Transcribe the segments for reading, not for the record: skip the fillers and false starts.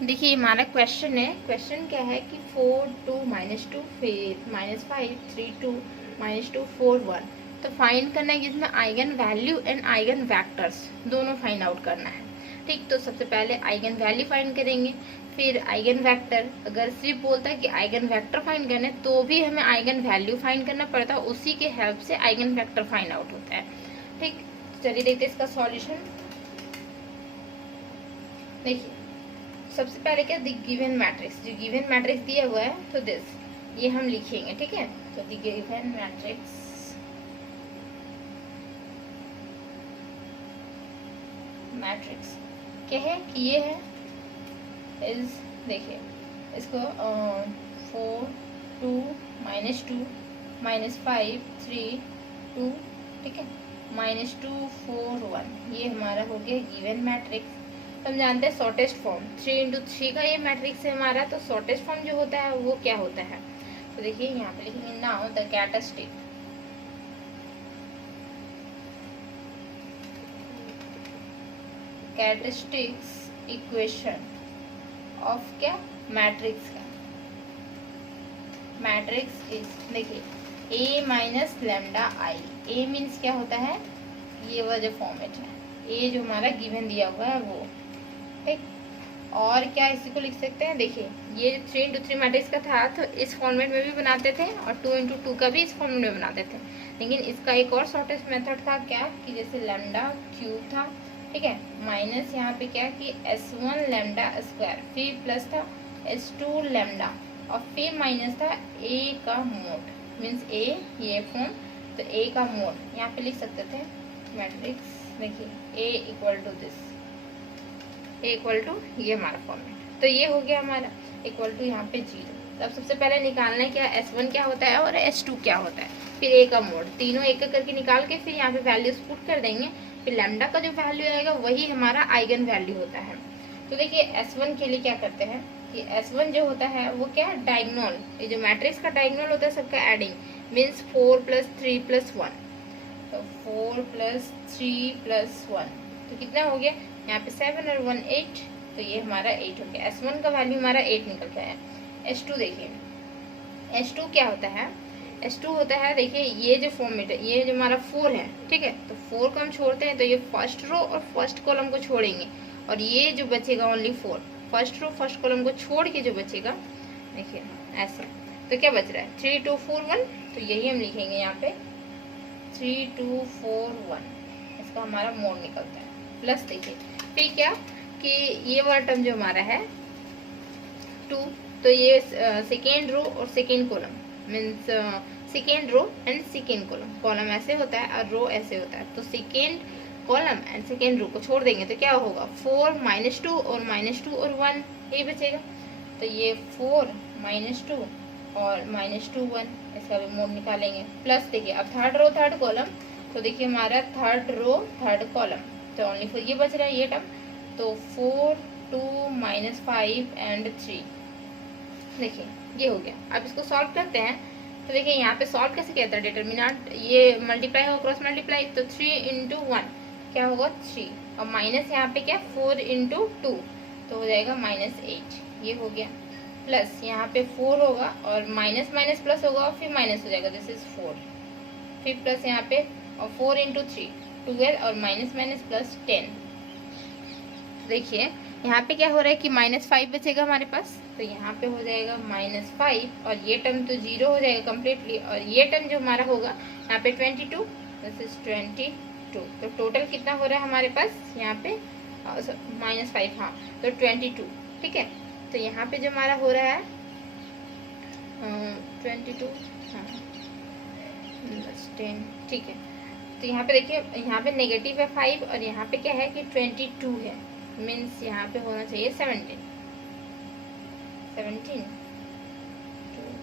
देखिए हमारा क्वेश्चन है, क्वेश्चन क्या है कि 4 2 -2 फिर -5 3 2 -2 4 1। तो फाइंड करना है कि इसमें eigen value and eigen vectors दोनों फाइंड आउट करना है। ठीक, तो सबसे पहले आइगन वैल्यू फाइंड करेंगे, फिर आइगन वेक्टर। अगर सिर्फ बोलता है कि आइगन वेक्टर फाइंड करना है तो भी हमें आइगन वैल्यू फाइंड करना पड़ता है, उसी के हेल्प से आइगन वेक्टर फाइंड आउट होता है। ठीक, चलिए देखते हैं इसका सॉल्यूशन। देखिए सबसे पहले क्या, द गिवन मैट्रिक्स, जो गिवन मैट्रिक्स दिया हुआ है तो दिस, ये हम लिखेंगे। ठीक है, तो द गिवन मैट्रिक्स क्या है कि ये है इज, देखिए इसको 4 2 -2 -5 3 2, ठीक है, -2 4 1, ये हमारा हो गया गिवन मैट्रिक्स। हम जानते हैं शॉर्टेस्ट फॉर्म 3 × 3 का ये मैट्रिक्स है हमारा, तो शॉर्टेस्ट फॉर्म जो होता है वो क्या होता है, तो देखिए यहाँ पे लिखेंगे now the characteristics equation of क्या, मैट्रिक्स का। मैट्रिक्स इज, देखिए A minus lambda I, A means क्या होता है, ये वाला जो फॉर्मेट है, A जो हमारा गिवन दिया हुआ है वो। ठीक, और क्या इसी को लिख सकते हैं, देखिए ये 3 × 3 मैट्रिक्स का था तो इस फॉर्मेट में भी बनाते थे, और 2 × 2 का भी इस फॉर्मेट में बनाते थे। लेकिन इसका एक और शॉर्टेस्ट मेथड था क्या, कि जैसे लैम्डा क्यूब था, ठीक है, माइनस यहाँ पे क्या कि S1 लैम्डा स्क्वायर, फिर प्लस था S2 लैम्डा, और फिर माइनस था A का मोड, मीन्स A ये फॉर्म, तो A का मोड यहाँ पे लिख सकते थे मैट्रिक्स। देखिए A equal to this, A equal to ये हमारा फॉर्मेट, तो ये हो गया हमारा इक्वल टू यहाँ पे 0। अब सबसे पहले निकालना है क्या, S1 क्या होता है और S2 क्या होता है, फिर A का मोड, तीनों एक एक करके निकाल के फिर यहाँ पे वैल्यूज पुट कर देंगे, फिर लैम्डा का जो वैल्यू आएगा वही हमारा आइगन वैल्यू होता है। तो देखिए S1 के लिए क्या करते हैं कि S1 जो होता है वो क्या, डायगोनल, ये जो मैट्रिक्स का डायगोनल होता है सबका एडिंग, मीन्स 4 + 3 + 1, तो 4 + 3 + 1, तो कितना हो गया यहाँ पे 7 और 1 8, तो ये हमारा 8 हो गया। S1 का वैल्यू हमारा 8 निकल के आया। S2 देखिए, S2 क्या होता है, S2 होता है, देखिए ये जो फॉर्मेट है, ये जो हमारा 4 है, ठीक है, तो 4 को हम छोड़ते हैं तो ये फर्स्ट रो और फर्स्ट कॉलम को छोड़ेंगे, और ये जो बचेगा only 4, first row first column को छोड़ के जो बचेगा, देखिए ऐसे, तो क्या बच रहा है 3 2 4 1, तो यही हम लिखेंगे यहाँ पे 3 2 4 1, इसका हमारा मोड निकलता है। प्लस देखिए फिर क्या कि ये वाला टर्म जो हमारा है 2, तो ये सेकेंड रो और second column, means second row and second column, column ऐसे होता है और रो ऐसे होता है, तो second column and second row को छोड़ देंगे तो क्या होगा 4 -2 और -2 और 1, ये बचेगा, तो ये 4 -2 और -2 1, इसका भी मोड निकालेंगे। प्लस देखिए अब थर्ड रो थर्ड कॉलम, तो देखिए हमारा थर्ड रो थर्ड कॉलम, तो ओनली 4 ये बच रहा है ये टर्म, तो 4 2 -5 एंड 3, देखिए ये हो गया। अब इसको सॉल्व करते हैं, तो देखिए यहाँ पे सॉल्व कैसे किया था, डिटर्मिनेंट ये मल्टीप्लाई होगा क्रॉस मल्टीप्लाई, तो 3 × 1 क्या होगा 3, और माइनस यहाँ पे क्या 4 × 2, तो हो जाएगा -8, ये हो गया। प्लस यहाँ पे 4 होगा और माइनस माइनस प्लस होगा और फिर माइनस हो जाएगा, दिस इज 4, फिर प्लस यहाँ पे और 4 × 3 12, और माइनस माइनस प्लस 10, देखिए यहाँ पे क्या हो रहा है कि -5 बचेगा हमारे पास, तो यहाँ पे हो जाएगा -5, और ये टर्म तो 0 हो जाएगा कम्प्लीटली, और ये टर्म जो हमारा होगा यहाँ पे 22, दिस इज 22, तो टोटल कितना हो रहा है हमारे पास यहाँ पे -5, हाँ, तो 22, ठीक है, तो यहाँ पे जो हमारा हो रहा है 22, हाँ 10, ठीक है, तो यहाँ पे देखिए यहाँ पे नेगेटिव है 5 और यहाँ पे क्या है कि 22 है, मीन्स यहाँ पे होना चाहिए 17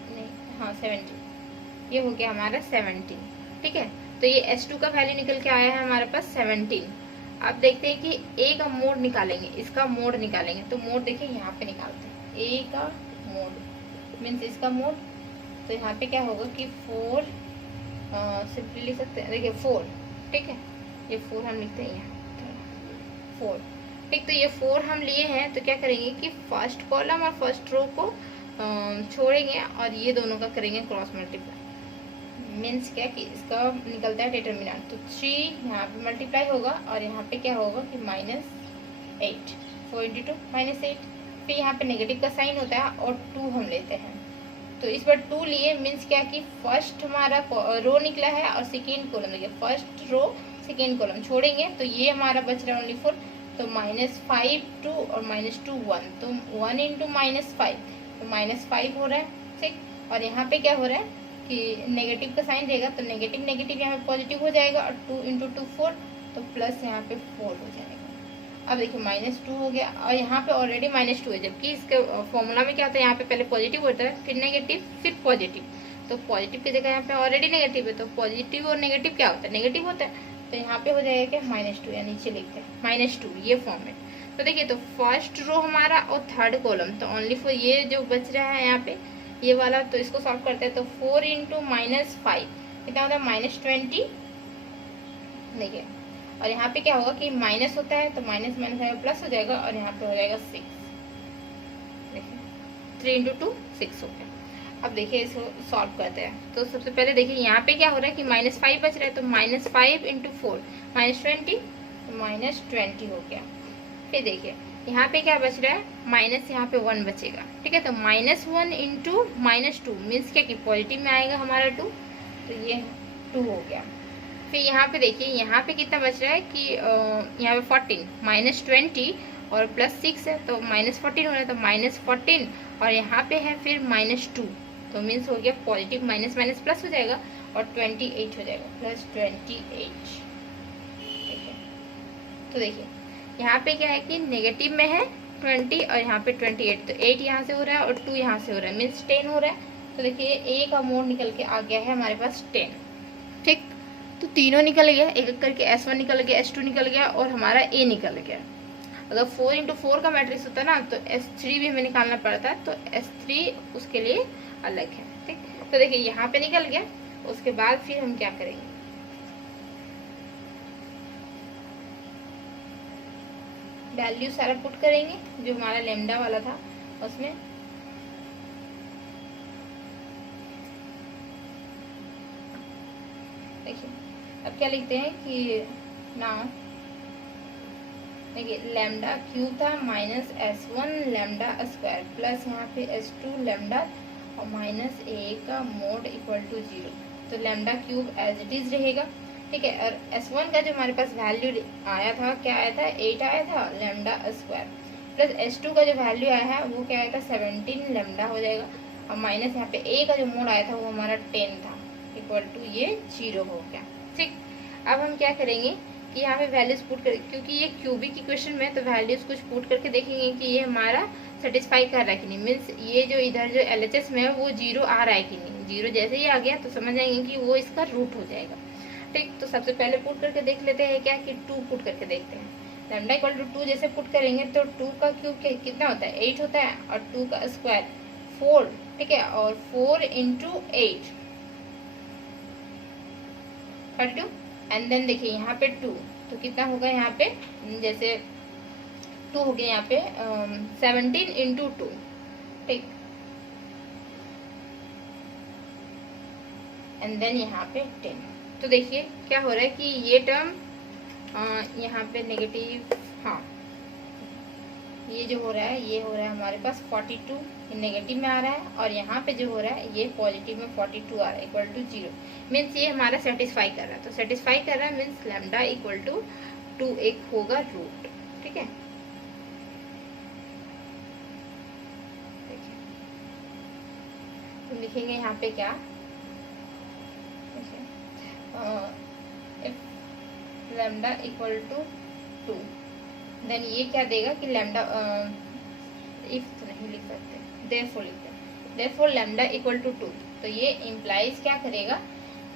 नहीं, हाँ 17, ये हो गया हमारा 17, ठीक है, तो ये S2 का वैल्यू निकल के आया है हमारे पास 17। अब देखते हैं कि A का मोड निकालेंगे, इसका मोड निकालेंगे, तो मोड देखिए यहाँ पे निकालते हैं A का मोड मीन्स इसका मोड, तो यहाँ पे क्या होगा कि 4 सिंपली लिख सकते हैं, देखिए 4, ठीक है, ये 4 हम लिखते हैं यहाँ 4, ठीक। तो ये 4 हम लिए हैं, तो क्या करेंगे कि फर्स्ट कॉलम और फर्स्ट रो को छोड़ेंगे और ये दोनों का करेंगे क्रॉस मल्टीप्लाई। मीन्स क्या कि इसका निकलता है डिटर्मिनेंट, तो 3 यहाँ पे मल्टीप्लाई होगा और यहाँ पे क्या होगा कि -8, 4 × 2 -8। फिर यहाँ पे नेगेटिव का साइन होता है और 2 हम लेते हैं, तो इस बार 2 लिए। मीन्स क्या कि फर्स्ट हमारा रो निकला है और सेकेंड कॉलम देखिए, फर्स्ट रो सेकेंड कॉलम छोड़ेंगे तो ये हमारा बच रहा है ओनली 4, तो -5 2 और -2 1, तो 1 × -5 तो -5 हो रहा है, ठीक। और यहाँ पे क्या हो रहा है कि नेगेटिव का साइन रहेगा, तो नेगेटिव नेगेटिव यहाँ पे पॉजिटिव हो जाएगा और 2 × 2 4, तो प्लस यहाँ पे 4 हो जाएगा। अब देखिए -2 हो गया और यहाँ पे ऑलरेडी -2 है, जबकि इसके फॉर्मूला में क्या होता है, यहाँ पे पहले पॉजिटिव होता है फिर नेगेटिव फिर पॉजिटिव, तो पॉजिटिव की जगह यहाँ पे ऑलरेडी नेगेटिव है, तो पॉजिटिव और नेगेटिव क्या होता है, नेगेटिव होता है, तो यहाँ पे हो जाएगा क्या -2, या नीचे लिखते हैं -2, ये फॉर्म है। तो देखिए, तो फर्स्ट रो हमारा और थर्ड कॉलम, तो ओनली फॉर ये जो बच रहा है यहाँ पे ये वाला, तो इसको सॉल्व करते हैं। तो 4 × -5 कितना होता है -20, देखिए। और यहाँ पे क्या होगा कि माइनस होता है, तो माइनस माइनस आएगा प्लस हो जाएगा और यहाँ पे हो जाएगा 6, देखिए 3 × 2 6 हो गया। अब देखिए इसको सॉल्व करते हैं। तो सबसे पहले देखिए यहाँ पे क्या हो रहा है कि -5 बच रहा है, तो -5 × 4 -20, -20 हो गया। फिर देखिए यहाँ पे क्या बच रहा है, माइनस यहाँ पे 1 बचेगा, ठीक है। तो -1 × -2 मीन्स क्या कि पॉजिटिव में आएगा हमारा 2, तो ये 2 हो गया। फिर यहाँ पे देखिए, यहाँ पे कितना बच रहा है कि यहाँ पे 14 -20 और +6 है, तो -14 हो रहा है, तो -14 और यहाँ पे है फिर -2, तो मीन्स हो गया पॉजिटिव माइनस माइनस प्लस हो जाएगा और 28 हो जाएगा, +28। देखिए, तो देखिए यहाँ पे क्या है कि नेगेटिव में है 20 और यहाँ पे 28, तो 8 यहाँ से हो रहा है और 2 यहाँ से हो रहा है, मीन्स 10 हो रहा है। तो देखिए ए का मोड निकल के आ गया है हमारे पास 10, ठीक। तो तीनों निकल गया, एक एक करके S1 निकल गया, S2 निकल गया और हमारा A निकल गया। अगर 4 × 4 का मैट्रिक्स होता ना तो S3 भी हमें निकालना पड़ता है, तो S3 उसके लिए अलग है, ठीक। तो देखिए यहाँ पे निकल गया। उसके बाद फिर हम क्या करेंगे, वैल्यू सारा पुट करेंगे जो हमारा लैम्डा वाला था उसमें। देखिए अब क्या लिखते हैं कि नाउ देखिए लैम्डा क्यूब था -S1 लैम्डा स्क्वायर प्लस यहाँ पे S2 लैम्डा और -A का मोड इक्वल टू 0, तो lambda cube as it is रहेगा, ठीक है। और S1 का जो हमारे पास वैल्यू आया था, क्या आया था, 8 आया था लैम्डा स्क्वायर, प्लस S2 का जो वैल्यू आया है वो क्या आया था, 17 लैम्डा हो जाएगा, और माइनस यहाँ पे A का जो मोड आया था वो हमारा 10 था, इक्वल टू ये 0 हो गया, ठीक। अब हम क्या करेंगे कि यहाँ पे वैल्यूज पुट कर, क्योंकि ये क्यूबिक इक्वेशन में, तो वैल्यूज कुछ पुट करके देखेंगे कि ये हमारा सेटिस्फाई कर रहा है कि नहीं, मीन्स ये जो इधर जो LHS में है वो 0 आ रहा है कि नहीं। 0 जैसे ही आ गया तो समझ जाएंगे कि वो इसका रूट हो जाएगा, ठीक। तो सबसे पहले पुट करके देख लेते हैं क्या कि 2 पुट करके देखते हैं। लैम्डा इक्वल टू 2 जैसे पुट करेंगे तो 2 का क्यूब कितना होता है, 8 होता है, और 2 का स्क्वायर 4, ठीक है, और 4 × 8 32, एंड देन देखिए यहाँ पे 2, तो कितना होगा यहाँ पे, जैसे 2 हो गया यहाँ पे 17 × 2, ठीक, एंड देन यहाँ पे 10। तो देखिए क्या हो रहा है कि ये टर्म यहाँ पे नेगेटिव, हाँ ये जो हो रहा है ये हो रहा है हमारे पास 42 नेगेटिव में आ रहा है, और यहाँ पे जो हो रहा है ये पॉजिटिव में 42 आ रहा है, इक्वल टू 0, मीन्स ये हमारा सेटिस्फाई कर रहा है। तो सेटिस्फाई कर रहा है मीन्स लैम्डा इक्वल टू 2 एक होगा रूट, ठीक है। तो लिखेंगे यहाँ पे क्या, लैम्डा इक्वल टू 2, देन ये क्या देगा कि लैम्डा, इफ तो नहीं लिख सकते, देयरफॉर लिखते हैं, देयरफॉर लैम्डा इक्वल टू 2, तो ये इम्प्लाइज क्या करेगा,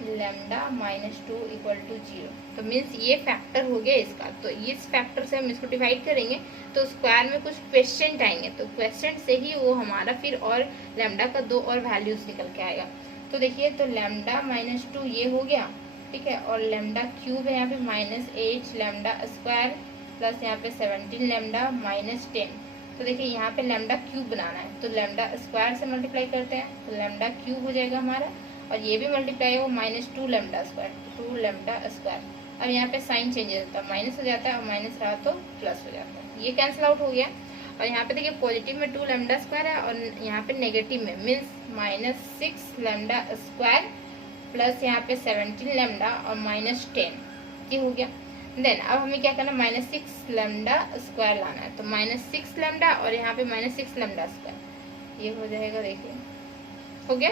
लैम्डा -2 इक्वल टू 0, तो मीन्स ये फैक्टर हो गया इसका। तो इस फैक्टर से हम इसको डिवाइड करेंगे तो स्क्वायर में कुछ क्वेश्चन आएंगे, तो क्वेश्चन से ही वो हमारा फिर और लैम्डा का 2 और वैल्यूज निकल के आएगा। तो देखिए, तो लैम्डा -2 ये हो गया, ठीक है, और लैम्डा क्यूब है यहाँ पे -8 लैम्डा स्क्वायर प्लस यहाँ पे 17 लेमडा माइनस 10। तो देखिए यहाँ पे लेमडा क्यूब बनाना है तो लेमडा स्क्वायर से मल्टीप्लाई करते हैं तो लेमडा क्यूब हो जाएगा हमारा, और ये भी मल्टीप्लाई हो -2 लेमडा स्क्वायर, 2 लेमडा स्क्वायर। अब यहाँ पे साइन चेंज हो जाता है, माइनस हो जाता है, और माइनस रहा तो प्लस हो जाता है, ये कैंसिल आउट हो गया। और यहाँ पे देखिए पॉजिटिव में 2 लेमडा स्क्वायर है और यहाँ पे नेगेटिव में मीन्स -6 लेमडा स्क्वायर प्लस यहाँ पे 17 लेमडा और -10, ये हो गया। देन अब हमें क्या करना, -6 लेमडा स्क्वायर लाना है तो -6 लेमडा और यहाँ पे -6 लेमडा स्क्वायर, ये हो जाएगा। देखिए हो गया,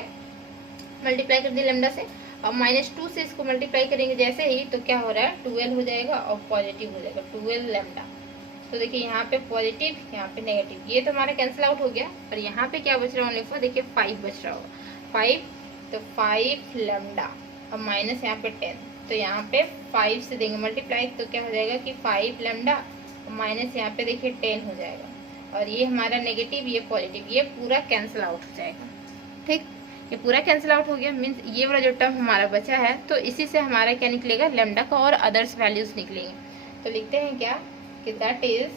मल्टीप्लाई कर दिया लेमडा से, और -2 से इसको मल्टीप्लाई करेंगे जैसे ही तो क्या हो रहा है 12 हो जाएगा और पॉजिटिव हो जाएगा 12 लेमडा। तो देखिए यहाँ पे पॉजिटिव, यहाँ पे नेगेटिव, ये तो हमारा कैंसिल आउट हो गया। और यहाँ पे क्या बच रहा है, ओनली फॉर देखिए 5 बच रहा होगा, 5 तो 5 लेमडा और माइनस यहाँ पे 10, तो यहाँ पे 5 से देंगे मल्टीप्लाई तो क्या हो जाएगा कि 5 लेमडा और माइनस यहाँ पे देखिए 10 हो जाएगा, और ये हमारा नेगेटिव ये पॉजिटिव, ये पूरा कैंसिल आउट हो जाएगा। ठीक, ये पूरा कैंसिल आउट हो गया, मीन्स ये वाला जो टर्म हमारा बचा है तो इसी से हमारा क्या निकलेगा, लेमडा का और अदर्स वैल्यूज निकलेंगे। तो लिखते हैं क्या कि that is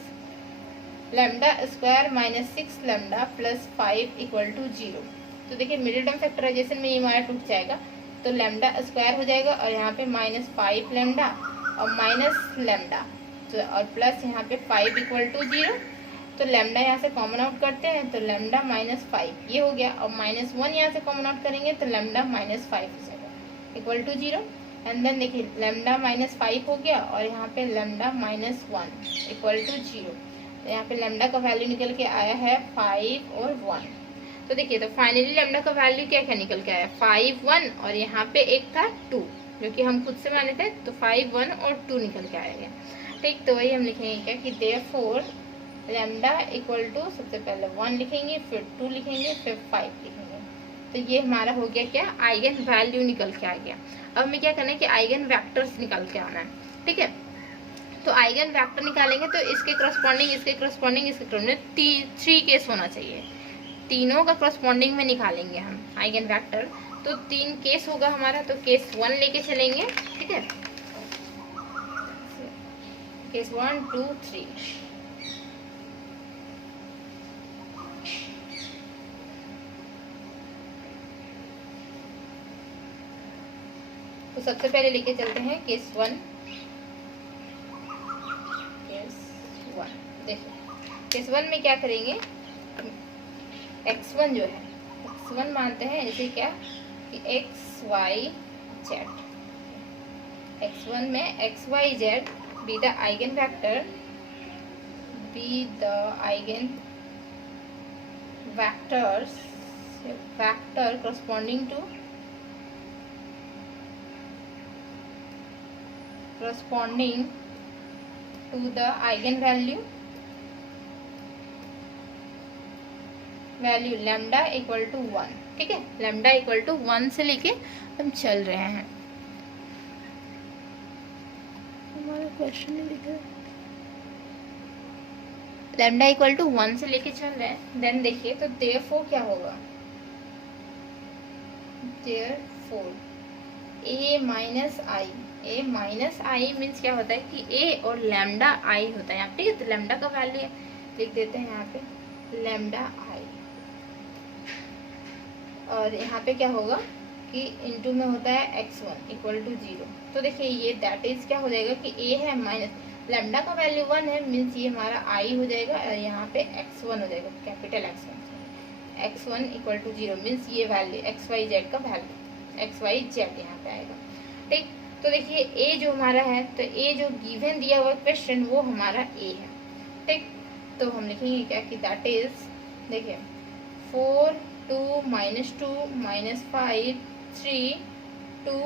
lambda square -6 lambda plus 5 equal to 0। तो देखिए मिडिल टर्म फैक्टराइजेशन में ये हमारा टूट जाएगा तो लेमडा स्क्वायर हो जाएगा और यहाँ पे -5 लेमडा और माइनस लेमडा तो और प्लस यहाँ पे 5 इक्वल टू 0। तो लेमडा यहाँ से कॉमन आउट करते हैं तो लेमडा -5 ये हो गया, और -1 यहाँ से कॉमन आउट करेंगे तो लेमडा -5 हो जाएगा इक्वल टू 0। एंड देन देखिए लेमडा -5 हो गया और यहाँ पे लेमडा -1 इक्वल टू 0। तो यहाँ पे लेमडा का वैल्यू निकल के आया है 5 और 1। तो देखिए तो फाइनली लेमडा का वैल्यू क्या क्या निकल के आया, 5 1 और यहाँ पे एक था 2 जो कि हम खुद से माने थे, तो 5 1 और 2 निकल के आएगा। ठीक, तो वही हम लिखेंगे क्या कि देयरफॉर लेमडा इक्वल टू सबसे पहले 1 लिखेंगे, फिर 2 लिखेंगे, फिर 5 लिखेंगे। तो ये हमारा हो गया क्या, आइगन वैल्यू निकल के आ गया। अब हमें क्या करना है कि आइगन वेक्टर्स निकाल के आना है। ठीक है, तो आइगन वेक्टर निकालेंगे तो इसके करस्पॉन्डिंग इसके करस्पॉन्डिंग इसके करस्पॉन्डिंग 3 केस होना चाहिए, तीनों का करस्पॉन्डिंग में निकालेंगे हम आइगन वेक्टर। तो 3 केस होगा हमारा, तो केस 1 लेके चलेंगे। ठीक है, केस 1 2 3। तो सबसे पहले लेके चलते हैं केस 1। देखिए केस 1 में क्या करेंगे, x1 जो है x1 मानते हैं इसे क्या कि xy z, x1 में xyz be the eigen vector, be the eigen vectors vector corresponding to the eigenvalue lambda equal to 1। ठीक है, लैम्डा इक्वल टू 1 से लेके हम चल रहे हैं। हमारा क्वेश्चन नहीं लिखा, लैम्डा इक्वल टू 1 से लेके चल रहे हैं। देन देखिए तो देयरफॉर क्या होगा, therefore a minus I means क्या होता है कि a और लैम्डा आई होता है यहाँ। ठीक है, तो लैम्डा का वैल्यू लिख देते हैं यहाँ पे लैम्डा आई, और यहाँ पे क्या होगा कि इनटू में होता है x1 इक्वल टू 0। तो देखिए ये दैट इज क्या हो जाएगा कि a है माइनस लैम्डा का वैल्यू 1 है मीन्स ये हमारा i हो जाएगा, और यहाँ पे x1 हो जाएगा capital x1 equal to 0 means ये वैल्यू xyz का वैल्यू xyz यहाँ पे आएगा। ठीक, तो देखिए a जो हमारा है तो a जो गिवन दिया हुआ क्वेश्चन वो हमारा a है। ठीक, तो हम लिखेंगे क्या कि दैट इज देखिए 4 2 -2 -5 3 2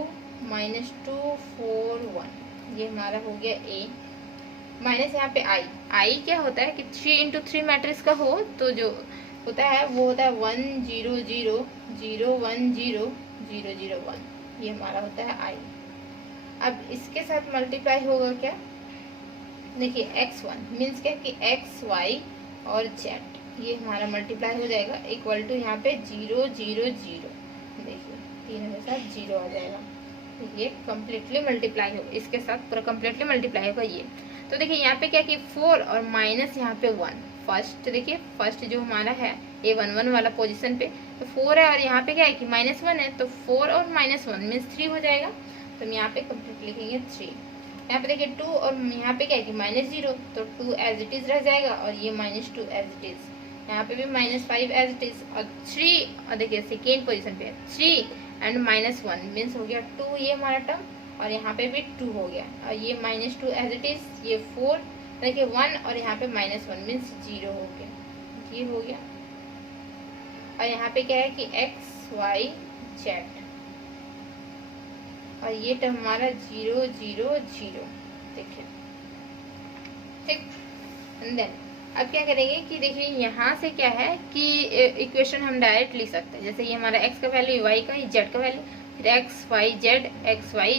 -2 4 1, ये हमारा हो गया a माइनस यहाँ पे i क्या होता है कि 3 × 3 मैट्रिक्स का हो तो जो होता है वो होता है 1 0 0 0 1 0 0 0 1, ये हमारा होता है i। अब इसके साथ मल्टीप्लाई होगा क्या, देखिए x1 मीन्स क्या कि xy और z ये हमारा मल्टीप्लाई हो जाएगा इक्वल टू यहाँ पे 0 0 0, देखिए तीनों के साथ 0 आ जाएगा, ये कम्प्लीटली मल्टीप्लाई हो इसके साथ पूरा कम्प्लीटली मल्टीप्लाई होगा ये। तो देखिए यहाँ पे क्या कि 4 और माइनस यहाँ पे 1, फर्स्ट देखिए फर्स्ट जो हमारा है A11 वाला पोजीशन पे तो 4 है और यहाँ पे क्या है कि -1 है, तो 4 और -1 मीन्स 3 हो जाएगा। तो हम यहाँ पे कंप्लीट लिखेंगे 3। यहाँ पे देखिए 2 और यहाँ पे क्या है कि -0, तो 2 एज इट इज रह जाएगा और ये -2 एज इट इज, यहाँ पे भी -5 एज इट इज, और 3 और देखिए सेकेंड पोजीशन पे 3 एंड -1 मीन्स हो गया 2 ये हमारा टर्म, और यहाँ पे भी 2 हो गया, और ये -2 एज इट इज, ये 4 देखिए 1 और यहाँ पे -1 मीन्स 0 हो गया, ये हो गया। और यहाँ पे क्या है कि x y z, और ये टर्म हमारा 0 0 0 देखिए, ठीक। एंड देन अब क्या करेंगे कि देखिए यहाँ से क्या है कि इक्वेशन हम डायरेक्ट लिख सकते हैं, जैसे ये हमारा x का वैल्यू, y का, z का वैल्यू, फिर x y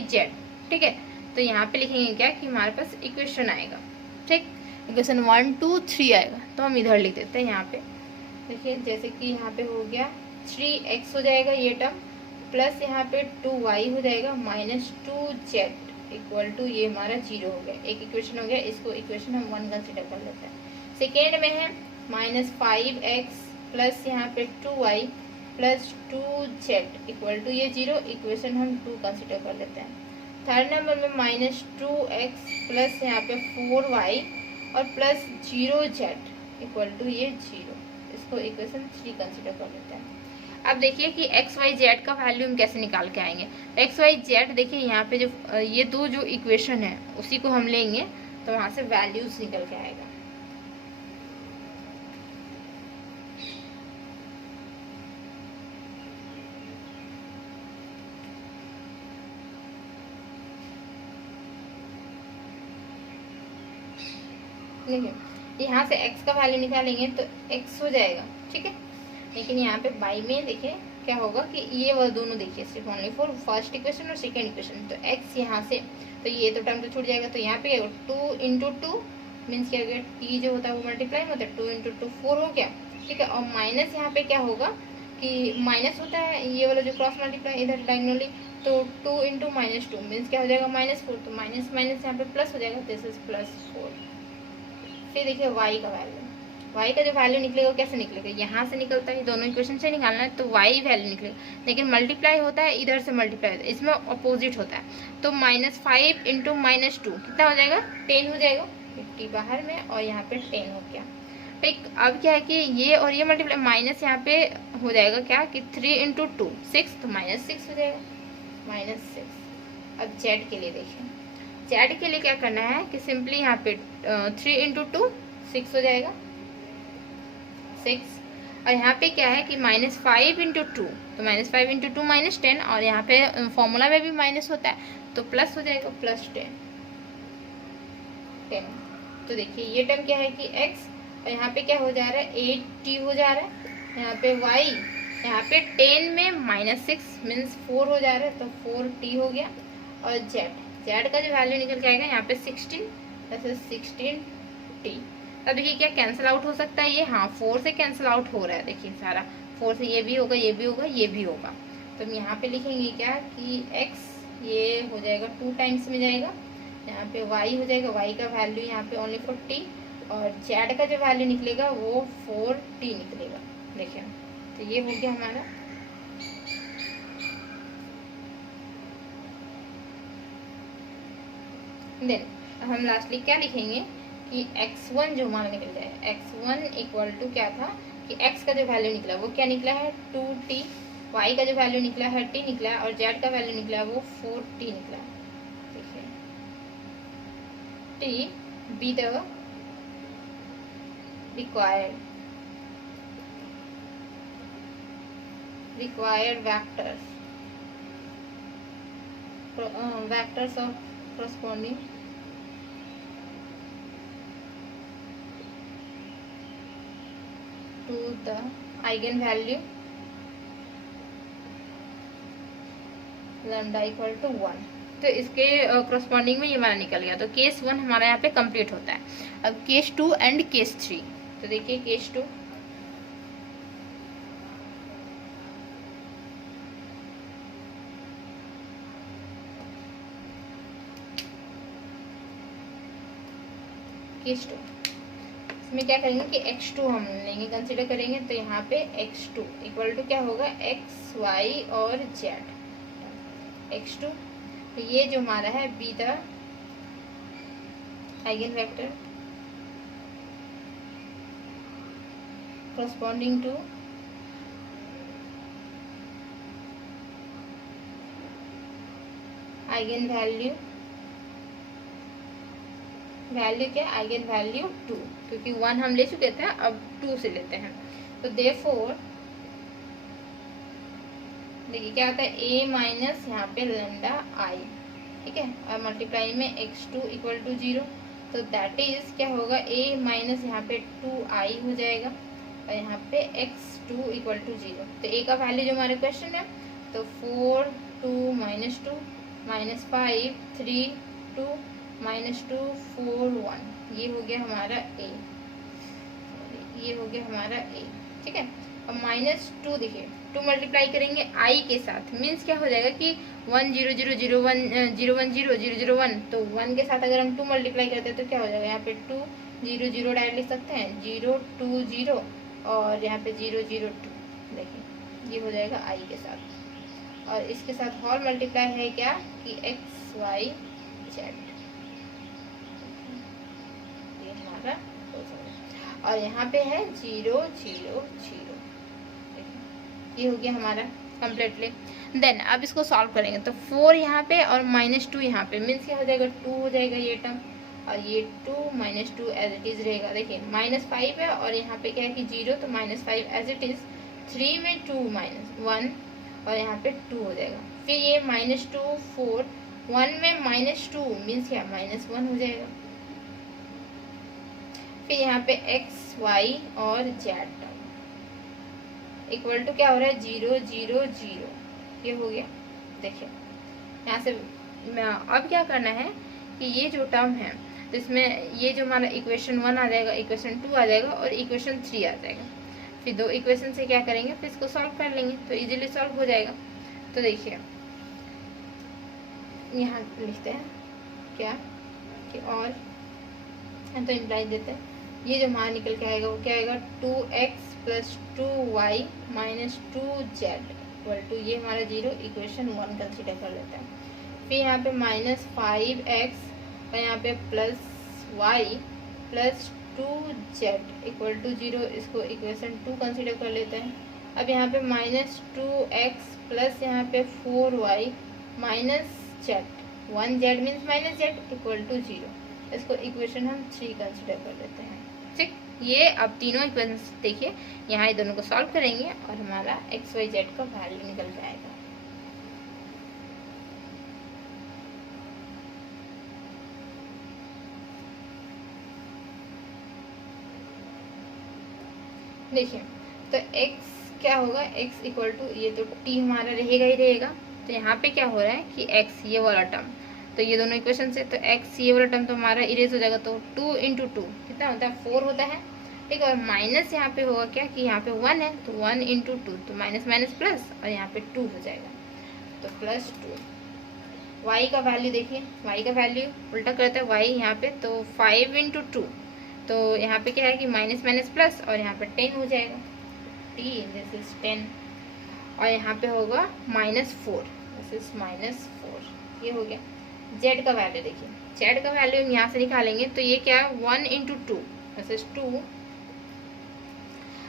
z, ठीक है। तो यहाँ पे लिखेंगे क्या कि हमारे पास इक्वेशन आएगा, ठीक, इक्वेशन 1 2 3 आएगा, तो हम इधर लिख देते हैं। यहाँ पे देखिए जैसे कि यहाँ पे हो गया 3x हो जाएगा ये टर्म, प्लस यहाँ पे 2y हो जाएगा -2z इक्वल टू ये हमारा 0 हो गया, एक इक्वेशन हो गया। इसको इक्वेशन हम 1 कंसिडर कर लेते हैं। सेकेंड में है -5x प्लस यहाँ पे 2y plus 2z equal to ये 0, इक्वेशन हम 2 कंसिडर कर लेते हैं। थर्ड नंबर में -2x प्लस यहाँ पे 4y और प्लस 0z इक्वल टू ये 0, इसको इक्वेशन 3 कंसिडर कर लेते हैं। अब देखिए कि एक्स वाई जेड का वैल्यू हम कैसे निकाल के आएंगे। एक्स वाई जेड देखिए यहाँ पे जो ये दो जो इक्वेशन है उसी को हम लेंगे, तो वहाँ से वैल्यूज निकल के आएगा। देखिए यहाँ से x का वैल्यू निकालेंगे तो x हो जाएगा, ठीक है। लेकिन यहाँ पे बाई में देखिए क्या होगा कि ये वो दोनों देखिए सिर्फ ओनली फॉर फर्स्ट इक्वेशन और सेकेंड इक्वेशन, तो x यहाँ से तो ये तो टर्म तो छूट जाएगा, तो यहाँ पे 2 इंटू 2 मीन्स क्या हो गया, t जो होता है वो मल्टीप्लाई होता है, 2 इंटू 2 4 हो गया, ठीक है। और माइनस यहाँ पे क्या होगा कि माइनस होता है ये वाला जो क्रॉस मल्टीप्लाई इधर डायगोनली, तो 2 इंटू -2 मीन्स क्या हो जाएगा -4, तो माइनस माइनस यहाँ पे प्लस हो जाएगा, दिस इज +4। फिर देखिए y का वैल्यू, y का जो वैल्यू निकलेगा कैसे निकलेगा, यहाँ से निकलता है, दोनों इक्वेशन से निकालना है तो y वैल्यू निकलेगा, लेकिन मल्टीप्लाई होता है इधर से मल्टीप्लाई होता है, इसमें अपोजिट होता है, तो -5 इंटू -2 कितना हो जाएगा 10 हो जाएगा, 50 बाहर में और यहाँ पे 10 हो गया, ठीक। अब क्या है कि ये और ये मल्टीप्लाई माइनस यहाँ पे हो जाएगा क्या कि 3 इंटू 2 6, तो -6 हो जाएगा, -6। अब z के लिए देखिए, z के लिए क्या करना है कि सिंपली यहाँ पे 3 इंटू 2 6 हो जाएगा 6, और यहाँ पे क्या है कि -5 इंटू 2, तो -5 इंटू 2 -10, और यहाँ पे फॉर्मूला में भी माइनस होता है तो प्लस हो जाएगा +10। तो देखिए ये टर्म क्या है कि x, और यहाँ पे क्या हो जा रहा है 8t हो जा रहा है, यहाँ पे y, यहाँ पे 10 में -6 मीन्स 4 हो जा रहा है, तो 4t हो गया। और z का जो वैल्यू निकल के आएगा यहाँ पे 16 16t। अब देखिए क्या कैंसिल आउट हो सकता है ये, हाँ 4 से कैंसिल आउट हो रहा है, देखिए सारा 4 से ये भी होगा ये भी होगा ये भी होगा, तो हम यहाँ पे लिखेंगे क्या कि x ये हो जाएगा 2 टाइम्स में जाएगा, यहाँ पे y हो जाएगा, y का वैल्यू यहाँ पे ओनली 40, और z का जो वैल्यू निकलेगा वो 4t निकलेगा, देखिए तो ये हो गया हमारा। देन हम लास्टली क्या लिखेंगे कि x1 जो हमारा निकल जाए, x1 इक्वल टू क्या था कि x का जो वैल्यू निकला वो क्या निकला है 2t, y का जो वैल्यू निकला है t निकला है, और z का वैल्यू निकला है वो 4t निकला है, देखिए t be the required vectors of corresponding to the eigenvalue lambda equal to 1, तो इसके corresponding में ये हमारा निकल गया, तो केस 1 हमारा यहाँ पे कंप्लीट होता है। अब केस 2 एंड केस 3, तो देखिए केस 2, x2, इसमें क्या करेंगे कि x2 हम लेंगे, कंसिडर करेंगे। तो यहाँ पे x2 इक्वल टू क्या होगा, x y और z। x2 तो ये जो हमारा है be the eigen vector corresponding to eigen value, value क्या, आइगन वैल्यू 2, क्योंकि 1 हम ले चुके थे, अब 2 से लेते हैं। तो देयरफॉर देखिए क्या आता है, a माइनस यहाँ पे लैम्डा आई, ठीक है, और मल्टीप्लाई में x2 इक्वल टू 0। तो दैट इज क्या होगा, a माइनस यहाँ पे 2i हो जाएगा और यहाँ पे x2 इक्वल टू 0। तो a का वैल्यू जो हमारे क्वेश्चन है, तो 4 2 माइनस 2 माइनस 5 3 2 माइनस 2 4 1, ये हो गया हमारा a, ये हो गया हमारा a, ठीक है। अब माइनस 2 देखिए 2 मल्टीप्लाई करेंगे i के साथ, मीन्स क्या हो जाएगा कि 1 0 0 0 1 0 1 0 0 0 1, तो 1 के साथ अगर हम 2 मल्टीप्लाई करते हैं तो क्या हो जाएगा, यहाँ पे 2 0 0 डायरेक्ट लिख सकते हैं, 0 2 0 और यहाँ पे 0 0 2, देखिए ये हो जाएगा i के साथ। और इसके साथ और मल्टीप्लाई है क्या कि x y z, ये हमारा हो जाएगा। और यहाँ पे है 0 0 0, ये हो गया हमारा कम्प्लीटली। देन अब इसको सॉल्व करेंगे तो 4 यहाँ पे और माइनस 2 यहाँ पे, मीन्स क्या हो जाएगा, 2 हो जाएगा ये टर्म, और ये 2 माइनस 2 एज इट इज रहेगा। देखिए माइनस 5 है और यहाँ पे क्या है कि 0, तो माइनस 5 एज इट इज, 3 में 2 माइनस 1 और यहाँ पे 2 हो जाएगा। फिर ये माइनस 2 4, 1 में माइनस 2 मीन्स क्या, माइनस 1 हो जाएगा। फिर यहाँ पे x y और z इक्वल टू क्या हो रहा है, 0 0 0, ये हो गया। देखिए यहाँ से अब क्या करना है कि ये जो टर्म है तो इसमें ये जो हमारा इक्वेशन 1 आ जाएगा, इक्वेशन 2 आ जाएगा और इक्वेशन 3 आ जाएगा। फिर 2 इक्वेशन से क्या करेंगे, फिर इसको सॉल्व कर लेंगे तो इजीली सॉल्व हो जाएगा। तो देखिए यहाँ लिखते हैं क्या कि और तो इम्प्लाई देते हैं, ये जो हमारा निकल के आएगा वो क्या आएगा, 2x plus 2y minus 2z equal to, ये हमारा 0, इक्वेशन 1 कंसिडर कर लेते हैं। फिर यहाँ पे माइनस 5x और यहाँ पे plus y plus 2z equal to 0, इसको इक्वेशन 2 कंसिडर कर लेते हैं। अब यहाँ पे माइनस 2x प्लस यहाँ पे 4y minus z, 1z means minus z equal to 0, इसको इक्वेशन हम 3 कंसिडर कर लेते हैं, ठीक। ये अब तीनों इक्वेशन देखिए, यहाँ ये दोनों को सॉल्व करेंगे और हमारा एक्स वाई जेड का वैल्यू निकल जाएगा। देखिए तो x क्या होगा, x इक्वल टू, ये तो t हमारा रहेगा ही रहेगा, तो यहाँ पे क्या हो रहा है कि x ये वाला टर्म, तो ये दोनों इक्वेशन से तो x ये वाला टर्म तो हमारा इरेज हो जाएगा, तो 2 इंटू 2 कितना होता है, 4 होता है, ठीक है। और माइनस यहाँ पे होगा क्या कि यहाँ पे 1 है, तो 1 इंटू 2 तो माइनस माइनस प्लस और यहाँ पे 2 हो जाएगा, तो प्लस 2। y का वैल्यू देखिए, y का वैल्यू उल्टा करते हैं y यहाँ पे, तो 5 इंटू 2, तो यहाँ पे क्या है कि माइनस माइनस प्लस और यहाँ पे 10 हो जाएगा, t दिस इज 10, और यहाँ पे होगा माइनस 4, दिस इज माइनस 4, ये हो गया। z का वैल्यू देखिए, z का वैल्यू हम यहाँ से निकालेंगे तो ये क्या है 1 इंटू 2 दिस इज 2,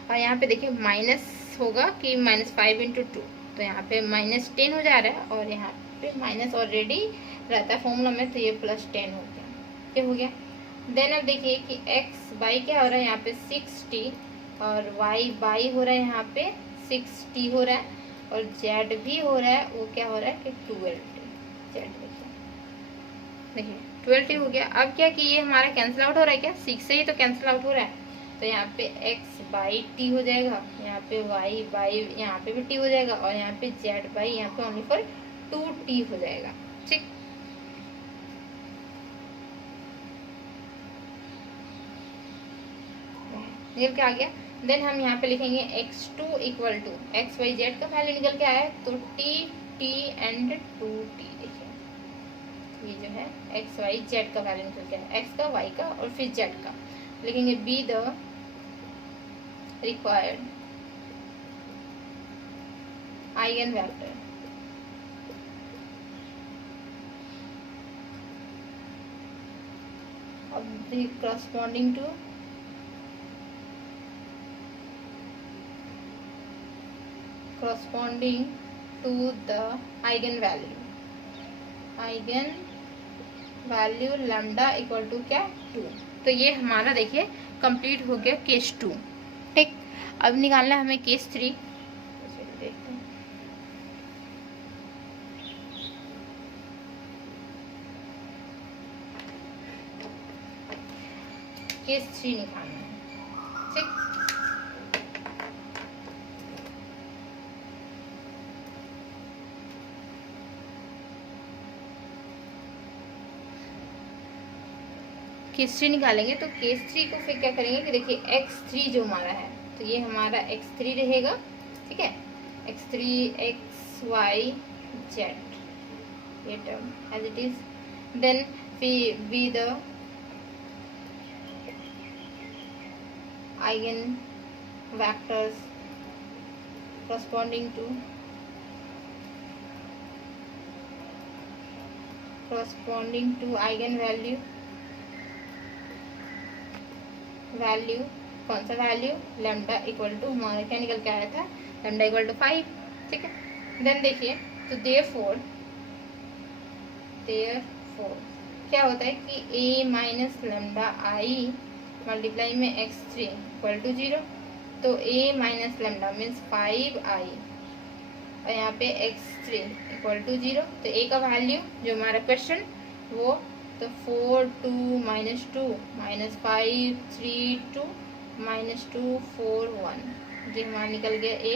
और यहाँ पे देखिए माइनस होगा कि माइनस 5 इंटू 2, तो यहाँ पे माइनस 10 हो जा रहा है और यहाँ पे माइनस ऑलरेडी रहता है फॉर्मूला में, तो ये प्लस 10 हो गया, ये हो गया। देन अब देखिए कि x बाई क्या हो रहा है यहाँ पे 6t और y बाई हो रहा है यहाँ पे 6t हो रहा है, और z भी हो रहा है, वो क्या हो रहा है कि 12t, z देखिए 12t हो गया। अब क्या कि ये हमारा कैंसिल आउट हो रहा है, क्या 6 से ही तो कैंसिल आउट हो रहा है, तो यहाँ पे x बाई t हो जाएगा, यहाँ पे y बाई यहाँ पे भी t हो जाएगा, और यहाँ पे z बाई यहाँ पे ओनली फॉर 2t हो जाएगा, ठीक। निकल के आ गया। देन हम यहाँ पे लिखेंगे x2 equal to X Y Z का वैल्यू निकल के आया है, तो t t एंड 2t, देखिए ये जो है एक्स वाई जेड का वैल्यू निकल गया, एक्स का, वाई का और फिर जेड का। लिखेंगे be the required eigen vector of the corresponding to the eigen value lambda equal to क्या 2। तो ये हमारा देखिए कंप्लीट हो गया केस 2। ठीक, अब निकालना है हमें केस 3। देखते हैं केस 3 निकालना है। ठीक, केस 3 निकालेंगे तो केस 3 को फिर क्या करेंगे कि देखिए x3 जो हमारा है, तो ये हमारा x3 रहेगा। ठीक है, x3 x y z ये term as it is, then be the eigen vectors corresponding to eigen value कौन सा वैल्यू लैम्डा इक्वल टू हमारा क्या निकल के आया था, लैम्डा इक्वल टू 5। ठीक है, देन देखिए तो देयरफॉर क्या होता है कि a minus lambda I multiply में x3 इक्वल टू 0। तो a minus lambda means 5i और यहाँ पे x3 इक्वल टू 0। तो a का वैल्यू जो हमारा क्वेश्चन वो तो 4 2 माइनस 2 माइनस 5 3 2 माइनस 2 4 1 ये हमारा निकल गया a।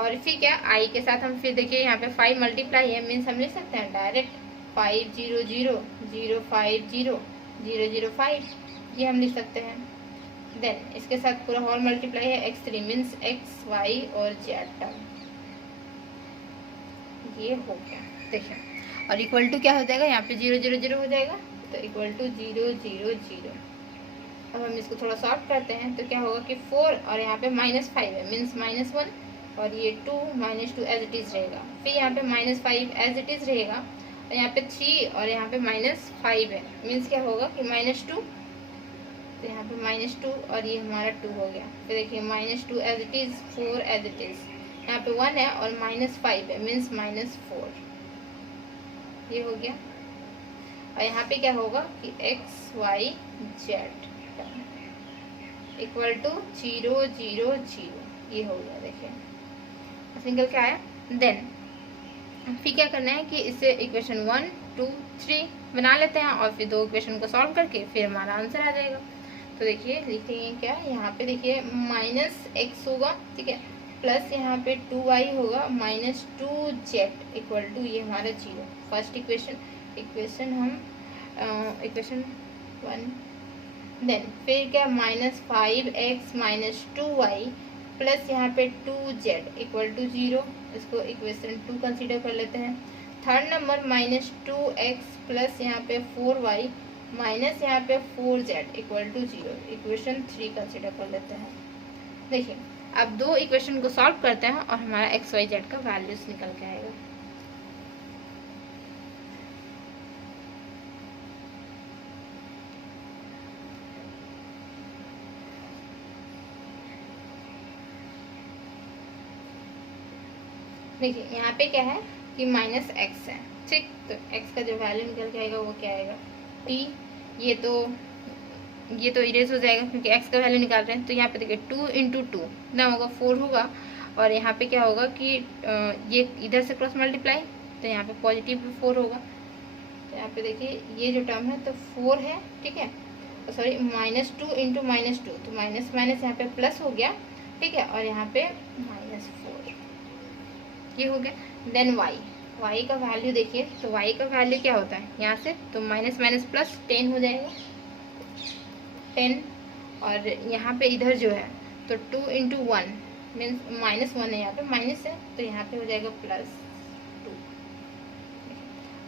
और फिर क्या i के साथ हम फिर देखिए यहाँ पे 5 मल्टीप्लाई है मीन्स हम लिख सकते हैं डायरेक्ट 5 0 0 0 5 0 0 0 5 ये हम लिख सकते हैं। देन इसके साथ पूरा होल मल्टीप्लाई है x3 मीन्स x y और z टर्म ये हो गया। देखिए और इक्वल टू क्या हो जाएगा, यहाँ पे 0 0 0 हो जाएगा तो इक्वल टू 0 0 0। अब हम इसको थोड़ा सॉल्व करते हैं तो क्या होगा कि 4 और यहाँ पे -5 है मीन्स -1 और ये 2 -2 एज इट इज रहेगा। फिर यहाँ पे -5 एज इट इज रहेगा और यहाँ पे 3 और यहाँ पे -5 है मीन्स क्या होगा कि -2। तो यहाँ पे -2 और ये हमारा 2 हो गया। फिर देखिए -2 as it is, 4 as it is, यहाँ पे 1 है और -5 है मीन्स -4 ये हो गया। और यहाँ पे क्या होगा कि x y z equal to 0 0 0 ये हो गया। देखिए सिंगल क्या आया। देन फिर क्या करना है कि इसे इक्वेशन 1 2 3 बना लेते हैं और फिर 2 इक्वेशन को सॉल्व करके फिर हमारा आंसर आ जाएगा। तो देखिए लिखेंगे क्या, यहाँ पे देखिए -x होगा, ठीक है, प्लस यहाँ पे 2y होगा -2z इक्वल टू ये हमारा 0। फर्स्ट इक्वेशन हम इक्वेशन 1। देन फिर क्या -5x -2y प्लस यहाँ पे 2z इक्वल टू 0। इसको इक्वेशन 2 कंसीडर कर लेते हैं। थर्ड नंबर -2x प्लस यहाँ पे 4y माइनस यहाँ पे 4z equal to 0 equation 3 consider कर लेते हैं। देखिए अब 2 इक्वेशन को सॉल्व करते हैं और हमारा एक्स वाई जेड का वैल्यूज निकल के आएगा। देखिए यहाँ पे क्या है कि -x है, ठीक, तो x का जो वैल्यू निकल के आएगा वो क्या आएगा t। ये तो इरेज हो जाएगा क्योंकि x का वैल्यू निकाल रहे हैं। तो यहाँ पे देखिए 2 × 2 कितना होगा 4 होगा और यहाँ पे क्या होगा कि ये इधर से क्रॉस मल्टीप्लाई तो यहाँ पे पॉजिटिव 4 होगा। तो यहाँ पे देखिए ये जो टर्म है तो 4 है, ठीक है, सॉरी -2 × -2 तो माइनस माइनस यहाँ पे प्लस हो गया, ठीक है, और यहाँ पे -4 ये हो गया। देन y का वैल्यू देखिए तो y का वैल्यू क्या होता है यहाँ से तो माइनस माइनस प्लस 10 हो जाएगा 10 और यहाँ पे इधर जो है तो 2 × 1 मीन्स -1 है, यहाँ पे माइनस है तो यहाँ पे हो जाएगा +2।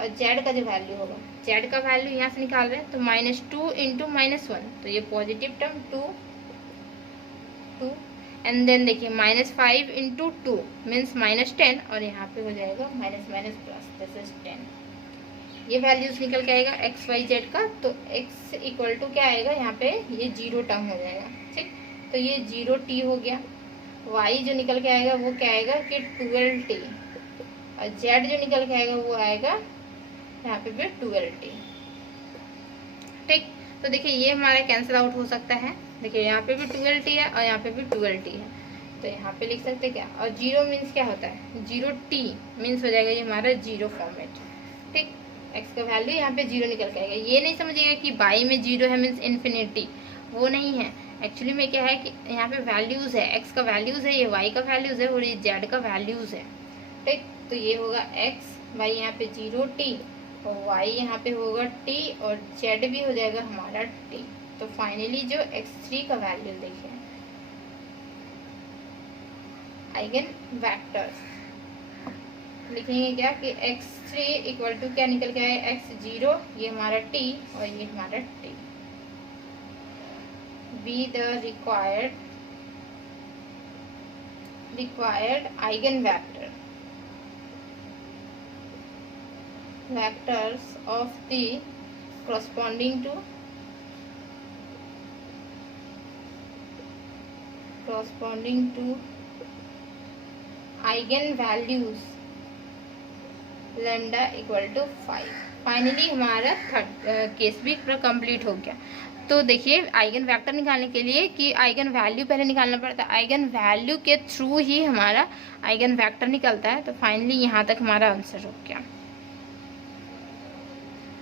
और जेड का जो वैल्यू होगा, जेड का वैल्यू यहाँ से निकाल रहे हैं तो -2 इंटू -1, तो ये पॉजिटिव टर्म 2 एंड देन देखिए -5 इंटू 2 मीन्स -10 और यहाँ पे हो जाएगा minus minus plus, this is 10। ये वैल्यूज निकल के आएगा एक्स वाई जेड का, तो x इक्वल टू क्या आएगा यहाँ पे, ये 0 टर्म हो जाएगा, ठीक। तो ये 0t हो गया। y जो निकल के आएगा वो क्या आएगा कि 12t, और z जो निकल के आएगा वो आएगा यहाँ पे भी 12t, ठीक। तो देखिए ये हमारा कैंसिल आउट हो सकता है, देखिए यहाँ पे भी 12t है और यहाँ पे भी 12t है, तो यहाँ पे लिख सकते हैं क्या, और 0 मीन्स क्या होता है, 0t मीन्स हो जाएगा ये हमारा 0 फॉर्मेट, ठीक। x का वैल्यू यहाँ पे 0 निकल के आएगा। ये नहीं समझिएगा कि बाई में 0 है मीन्स इन्फिनिटी, वो नहीं है। एक्चुअली में क्या है कि यहाँ पे वैल्यूज है, x का वैल्यूज है, ये y का वैल्यूज है और ये z का वैल्यूज है, ठीक। तो ये होगा x, y यहाँ पे 0t और y यहाँ पे होगा t और z भी हो जाएगा हमारा t। तो फाइनली जो x3 का वैल्यू देखिए, आइगन वेक्टर्स लिखेंगे क्या कि x3 इक्वल टू क्या निकल के आए, x0 ये हमारा t और ये हमारा t, be the required eigen vectors of the corresponding to eigen values lambda equal to 5। Finally हमारा थर्ड केस भी पूरा कंप्लीट हो गया। तो देखिए आइगन वेक्टर निकालने के लिए कि आइगन वैल्यू पहले निकालना पड़ता है, आइगन वैल्यू के थ्रू ही हमारा आइगन वेक्टर निकलता है। तो फाइनली यहाँ तक हमारा आंसर हो गया।